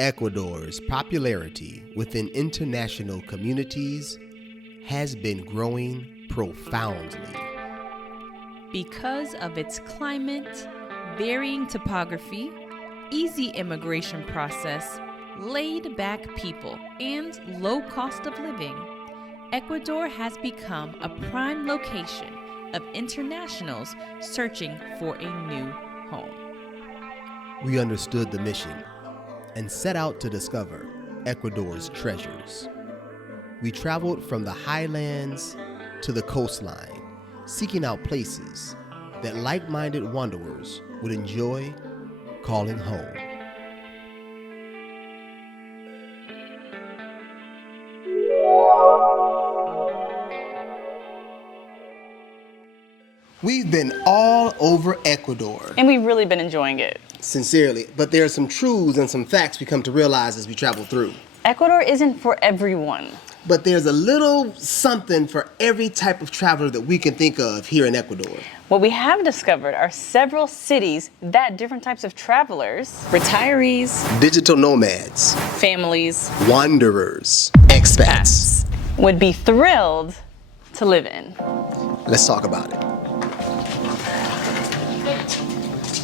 Ecuador's popularity within international communities has been growing profoundly. Because of its climate, varying topography, easy immigration process, laid-back people, and low cost of living, Ecuador has become a prime location of internationals searching for a new home. We understood the mission and set out to discover Ecuador's treasures. We traveled from the highlands to the coastline, seeking out places that like-minded wanderers would enjoy calling home. We've been all over Ecuador. And we've really been enjoying it. Sincerely, but there are some truths and some facts we come to realize as we travel through. Ecuador isn't for everyone. But there's a little something for every type of traveler that we can think of here in Ecuador. What we have discovered are several cities that different types of travelers, retirees, Digital nomads, families, wanderers, expats would be thrilled to live in. Let's talk about it.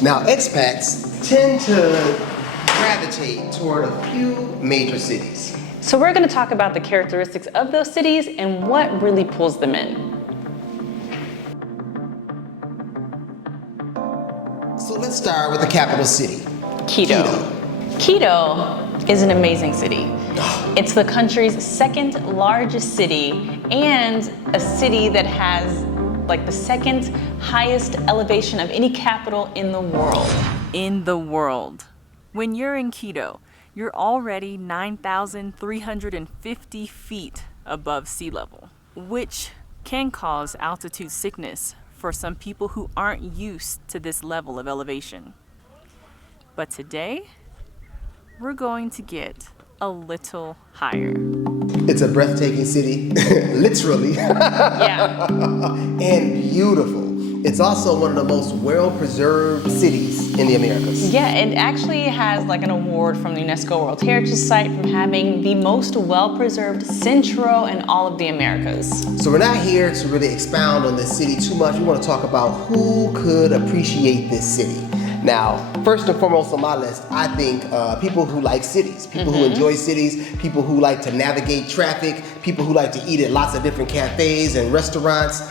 Now, expats tend to gravitate toward a few major cities. So we're going to talk about the characteristics of those cities and what really pulls them in. So let's start with the capital city, Quito. Quito is an amazing city. It's the country's second largest city and a city that has like the second highest elevation of any capital in the world. In the world. When you're in Quito, you're already 9,350 feet above sea level, which can cause altitude sickness for some people who aren't used to this level of elevation. But today, we're going to get a little higher. It's a breathtaking city, literally. Yeah. And beautiful. It's also one of the most well-preserved cities in the Americas. Yeah, it actually has like an award from the UNESCO World Heritage Site from having the most well-preserved centro in all of the Americas. So we're not here to really expound on this city too much. We want to talk about who could appreciate this city. Now, first and foremost on my list, I think people who like cities, people who enjoy cities, people who like to navigate traffic, people who like to eat at lots of different cafes and restaurants.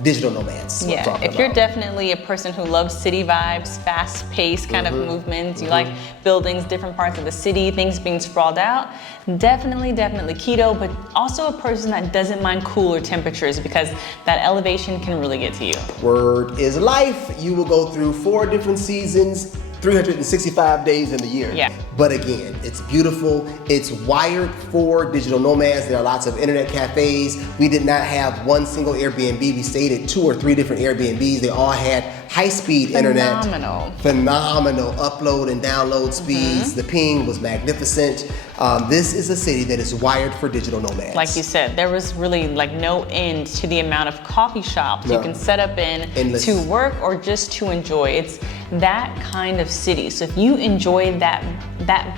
Digital nomads. Yeah, if you're definitely a person who loves city vibes, fast-paced kind of movements, you like buildings, different parts of the city, things being sprawled out, definitely Quito, but also a person that doesn't mind cooler temperatures because that elevation can really get to you. Word is life. You will go through 4 different seasons, 365 days in the year. Yeah. But again, it's beautiful. It's wired for digital nomads. There are lots of internet cafes. We did not have one single Airbnb. We stayed at 2 or 3 different Airbnbs. They all had high-speed internet. Phenomenal upload and download speeds. The ping was magnificent. This is a city that is wired for digital nomads. Like you said, there was really like no end to the amount of coffee shops you can set up in to work or just to enjoy. It's that kind of city. So if you enjoy that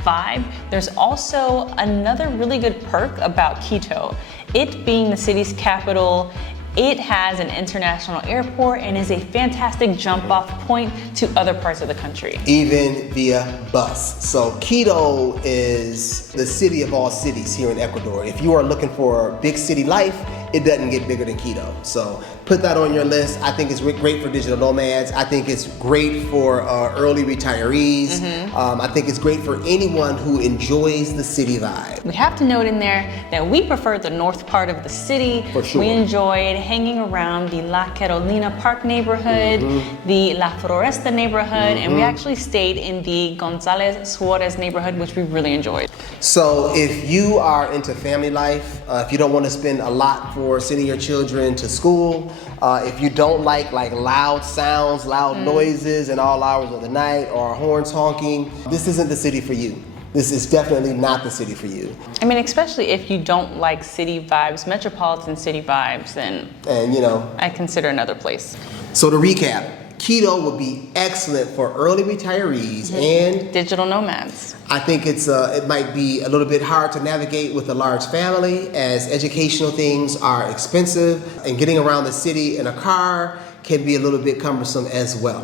vibe, there's also another really good perk about Quito. It being the city's capital, it has an international airport and is a fantastic jump-off point to other parts of the country. Even via bus. So Quito is the city of all cities here in Ecuador. If you are looking for big city life, it doesn't get bigger than Quito. So put that on your list. I think it's great for digital nomads. I think it's great for early retirees. I think it's great for anyone who enjoys the city vibe. We have to note in there that we prefer the north part of the city. For sure. We enjoyed hanging around the La Carolina Park neighborhood, the La Floresta neighborhood, and we actually stayed in the Gonzalez Suarez neighborhood, which we really enjoyed. So if you are into family life, if you don't want to spend a lot for sending your children to school, if you don't like loud sounds, loud noises in all hours of the night or horns honking, this isn't the city for you. This is definitely not the city for you. I mean, especially if you don't like city vibes, metropolitan city vibes, then And you know, I consider another place. so to recap, Quito would be excellent for early retirees and digital nomads. I think it might be a little bit hard to navigate with a large family, as educational things are expensive, and getting around the city in a car can be a little bit cumbersome as well.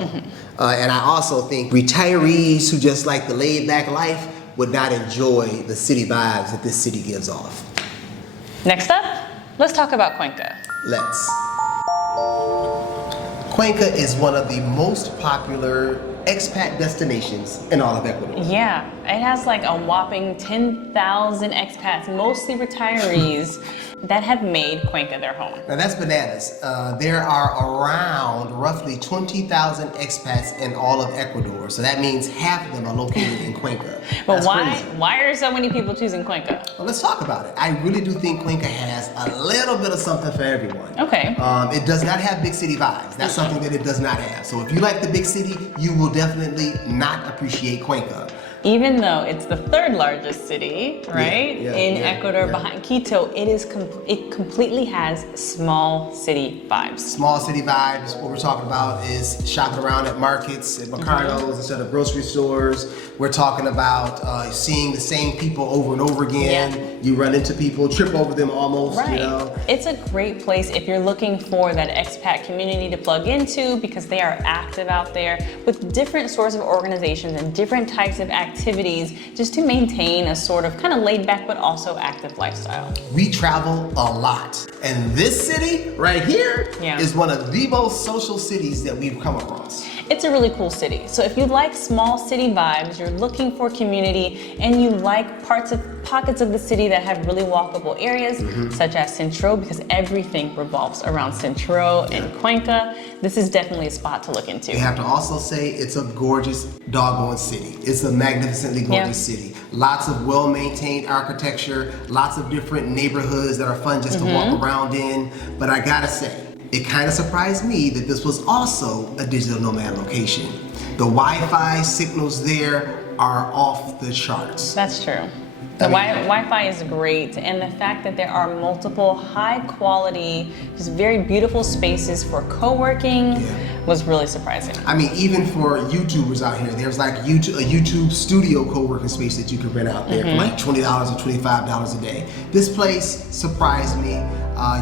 And I also think retirees who just like the laid back life would not enjoy the city vibes that this city gives off. Next up, let's talk about Cuenca. Let's. Cuenca is one of the most popular expat destinations in all of Ecuador. Yeah, it has like a whopping 10,000 expats, mostly retirees, that have made Cuenca their home. Now that's bananas. There are around roughly 20,000 expats in all of Ecuador. So that means half of them are located in Cuenca. But why are so many people choosing Cuenca? Well, let's talk about it. I really do think Cuenca has a little bit of something for everyone. Okay. It does not have big city vibes. That's something that it does not have. So if you like the big city, you will definitely not appreciate Cuenca. Even though it's the third largest city, right, in Ecuador behind Quito, it completely has small city vibes. Small city vibes. What we're talking about is shopping around at markets, at Mercados instead of grocery stores. We're talking about seeing the same people over and over again. Yeah. You run into people, trip over them almost. Right. You know? It's a great place if you're looking for that expat community to plug into, because they are active out there with different sorts of organizations and different types of activities, just to maintain a sort of kind of laid back but also active lifestyle. We travel a lot, and this city right here is one of the most social cities that we've come across. It's a really cool city. So if you like small city vibes, you're looking for community, and you like pockets of the city that have really walkable areas, such as Centro, because everything revolves around Centro and Cuenca, this is definitely a spot to look into. You have to also say it's a gorgeous doggone city. It's a magnificently gorgeous city. Lots of well-maintained architecture, lots of different neighborhoods that are fun just to walk around in. But I gotta say, it kind of surprised me that this was also a digital nomad location. The Wi-Fi signals there are off the charts. That's true. The Wi-Fi is great, and the fact that there are multiple high-quality, just very beautiful spaces for co-working was really surprising. I mean, even for YouTubers out here, there's like a YouTube studio co-working space that you can rent out there for like $20 or $25 a day. This place surprised me.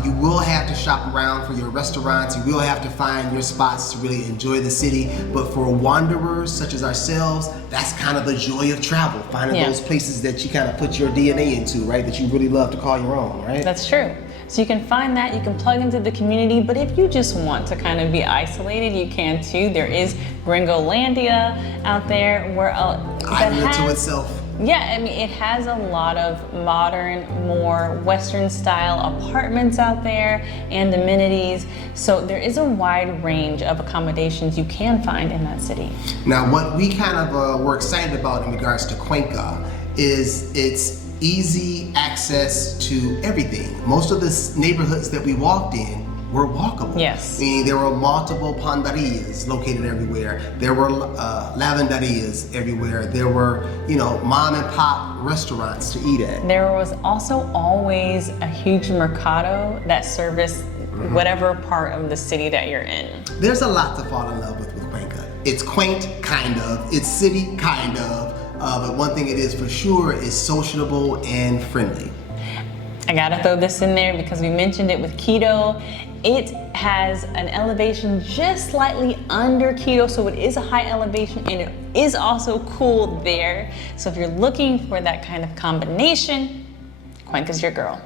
You will have to shop around for your restaurants. You will have to find your spots to really enjoy the city. But for wanderers such as ourselves, that's kind of the joy of travel. Finding those places that you kind of put your DNA into, right? That you really love to call your own, right? That's true. So you can find that, you can plug into the community, but if you just want to kind of be isolated, you can too. There is Gringolandia out there where island to itself. Yeah, I mean, it has a lot of modern, more Western style apartments out there and amenities. So there is a wide range of accommodations you can find in that city. Now, what we kind of were excited about in regards to Cuenca is its easy access to everything. Most of the neighborhoods that we walked in were walkable. Yes. Meaning there were multiple panderias located everywhere. There were lavanderias everywhere. There were, mom and pop restaurants to eat at. There was also always a huge mercado that serviced whatever part of the city that you're in. There's a lot to fall in love with Cuenca. It's quaint, kind of. It's city, kind of. But one thing it is for sure is sociable and friendly. I gotta throw this in there because we mentioned it with Quito. It has an elevation just slightly under Quito, so it is a high elevation, and it is also cool there. So if you're looking for that kind of combination, Cuenca's your girl.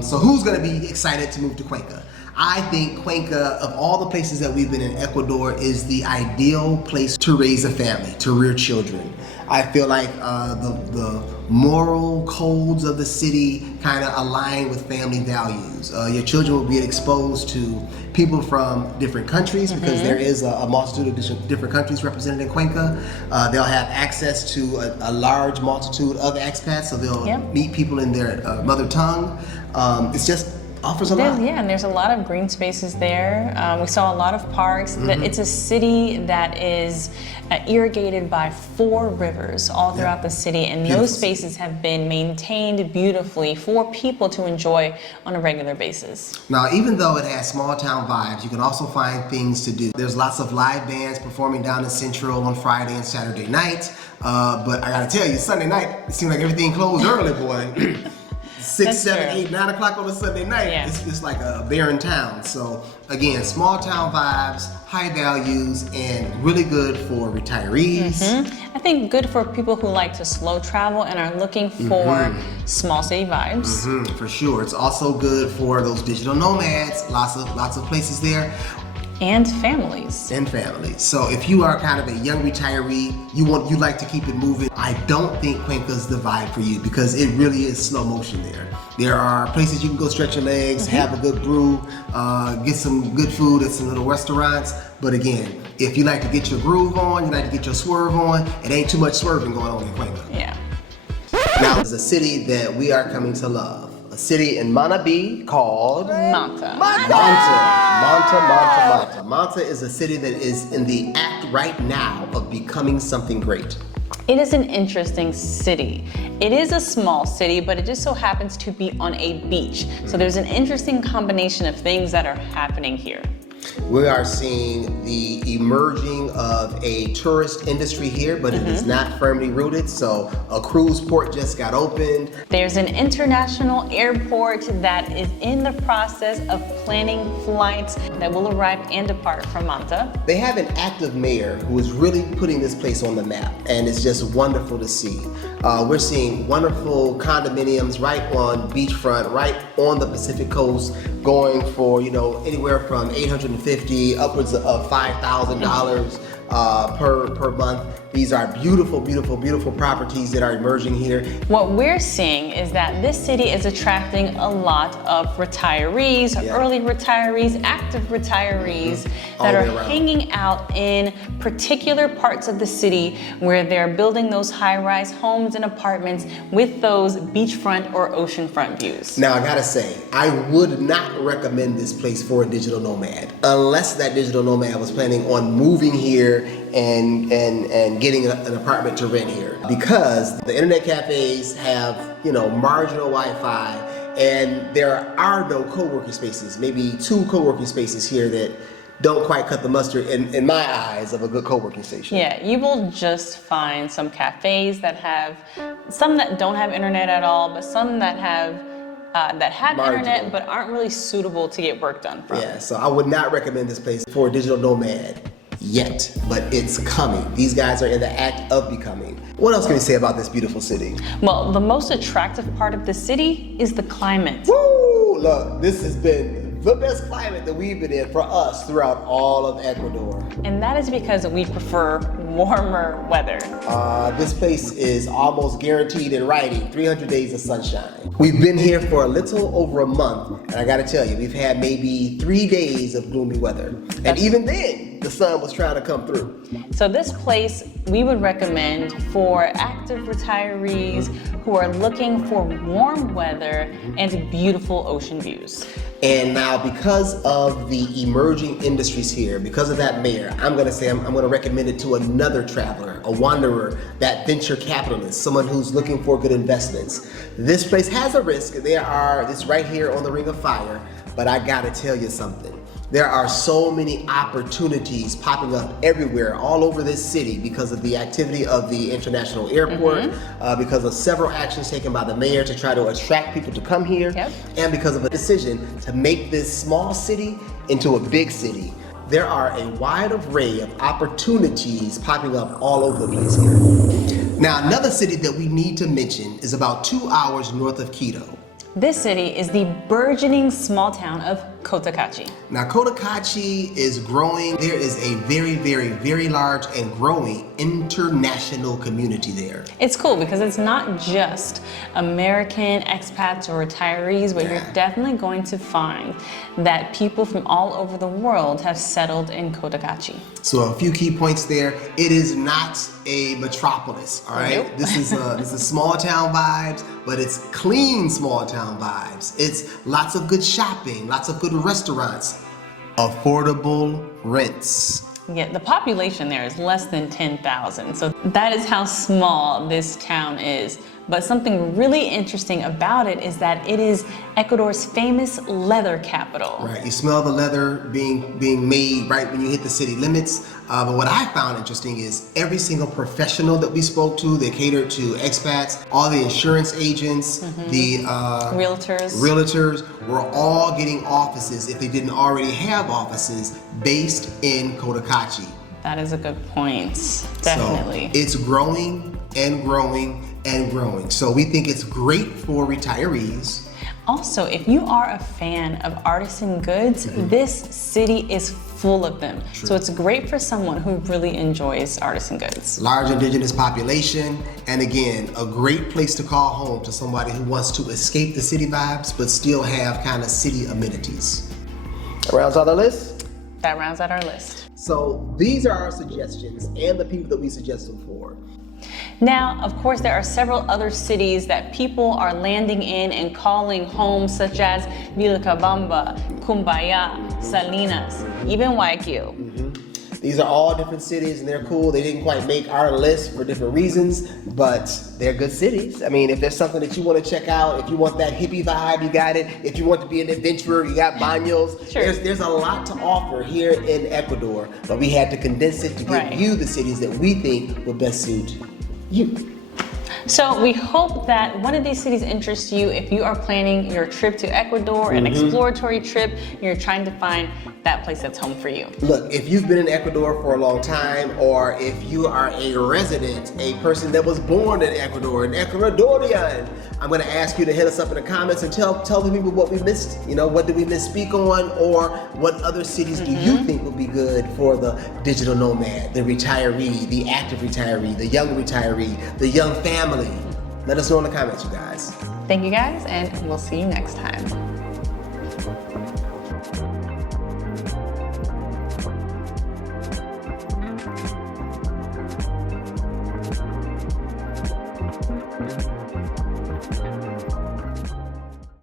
So who's gonna be excited to move to Cuenca? I think Cuenca, of all the places that we've been in Ecuador, is the ideal place to raise a family, to rear children. I feel like the moral codes of the city kind of align with family values. Your children will be exposed to people from different countries because there is a multitude of different countries represented in Cuenca. They'll have access to a large multitude of expats, so they'll meet people in their mother tongue. It's just offers a lot. Yeah, and there's a lot of green spaces there. We saw a lot of parks. It's a city that is irrigated by 4 rivers all throughout the city, and those spaces have been maintained beautifully for people to enjoy on a regular basis. Now, even though it has small town vibes, you can also find things to do. There's lots of live bands performing down in Central on Friday and Saturday nights, but I gotta tell you, Sunday night, it seems like everything closed early, boy. 6, 7, 8, 9 o'clock on a Sunday night, it's like a barren town. So again, small town vibes, high values, and really good for retirees. I think good for people who like to slow travel and are looking for small city vibes. For sure. It's also good for those digital nomads, lots of places there. And families. So if you are kind of a young retiree, you like to keep it moving, I don't think Cuenca's the vibe for you because it really is slow motion there. There are places you can go stretch your legs, have a good brew, get some good food at some little restaurants. But again, if you like to get your groove on, you like to get your swerve on, it ain't too much swerving going on in Cuenca. Yeah. Now, there's a city that we are coming to love. A city in Manabi called Manta. Manta is a city that is in the act right now of becoming something great. It is an interesting city. It is a small city, but it just so happens to be on a beach. So there's an interesting combination of things that are happening here. We are seeing the emerging of a tourist industry here, but it is not firmly rooted. So a cruise port just got opened. There's an international airport that is in the process of planning flights that will arrive and depart from Manta. They have an active mayor who is really putting this place on the map, and it's just wonderful to see. We're seeing wonderful condominiums right on beachfront, right on the Pacific coast, going for anywhere from $850 upwards of $5,000 per month. These are beautiful, beautiful, beautiful properties that are emerging here. What we're seeing is that this city is attracting a lot of retirees, early retirees, active retirees that are hanging out in particular parts of the city where they're building those high-rise homes and apartments with those beachfront or oceanfront views. Now, I gotta say, I would not recommend this place for a digital nomad unless that digital nomad was planning on moving here and getting an apartment to rent here, because the internet cafes have marginal Wi-Fi, and there are no co-working spaces, maybe 2 co-working spaces here that don't quite cut the mustard in my eyes of a good co-working station. Yeah, you will just find some cafes that have, some that don't have internet at all, but some that have internet but aren't really suitable to get work done from. Yeah, so I would not recommend this place for a digital nomad yet, but it's coming. These guys are in the act of becoming. What else can we say about this beautiful city? Well, the most attractive part of the city is the climate. Woo! Look, this has been the best climate that we've been in for us throughout all of Ecuador. And that is because we prefer warmer weather. This place is almost guaranteed in writing 300 days of sunshine. We've been here for a little over a month, and I gotta tell you, we've had maybe 3 days of gloomy weather. And even then, the sun was trying to come through. So this place we would recommend for active retirees who are looking for warm weather and beautiful ocean views. And now, because of the emerging industries here, because of that mayor, I'm gonna recommend it to another traveler, a wanderer, that venture capitalist, someone who's looking for good investments. This place has a risk. It's right here on the Ring of Fire, but I gotta tell you something. There are so many opportunities popping up everywhere, all over this city, because of the activity of the international airport, because of several actions taken by the mayor to try to attract people to come here, and because of a decision to make this small city into a big city. There are a wide array of opportunities popping up all over the place here. Now, another city that we need to mention is about 2 hours north of Quito. This city is the burgeoning small town of Cotacachi? Now, Cotacachi is growing. There is a very, very, very large and growing international community there. It's cool because it's not just American expats or retirees, but you're definitely going to find that people from all over the world have settled in Cotacachi. So a few key points there. It is not a metropolis, all right? Nope. This is small town vibes, but it's clean small town vibes. It's lots of good shopping, lots of good restaurants, affordable rents. Yeah, the population there is less than 10,000, so that is how small this town is. But something really interesting about it is that it is Ecuador's famous leather capital. Right, you smell the leather being made right when you hit the city limits. But what I found interesting is every single professional that we spoke to, they catered to expats, all the insurance agents, the realtors were all getting offices, if they didn't already have offices, based in Cotacachi. That is a good point, definitely. So it's growing and growing and growing. So we think it's great for retirees. Also, if you are a fan of artisan goods, this city is full of them. True. So it's great for someone who really enjoys artisan goods. Large indigenous population, and again, a great place to call home to somebody who wants to escape the city vibes, but still have kind of city amenities. That rounds out our list? That rounds out our list. So these are our suggestions and the people that we suggested for. Now, of course, there are several other cities that people are landing in and calling home, such as Vilcabamba, Cumbaya, Salinas, even Guayaquil. These are all different cities and they're cool. They didn't quite make our list for different reasons, but they're good cities. I mean, if there's something that you want to check out, if you want that hippie vibe, you got it. If you want to be an adventurer, you got baños. Sure. There's a lot to offer here in Ecuador, but we had to condense it to give you the cities that we think will best suit you. So we hope that one of these cities interests you if you are planning your trip to Ecuador, an exploratory trip, you're trying to find that place that's home for you. Look, if you've been in Ecuador for a long time, or if you are a resident, a person that was born in Ecuador, an Ecuadorian, I'm gonna ask you to hit us up in the comments and tell the people what we missed. You know, what did we misspeak on, or what other cities do you think would be good for the digital nomad, the retiree, the active retiree, the young retiree, the young family? Let us know in the comments, you guys. Thank you guys, and we'll see you next time.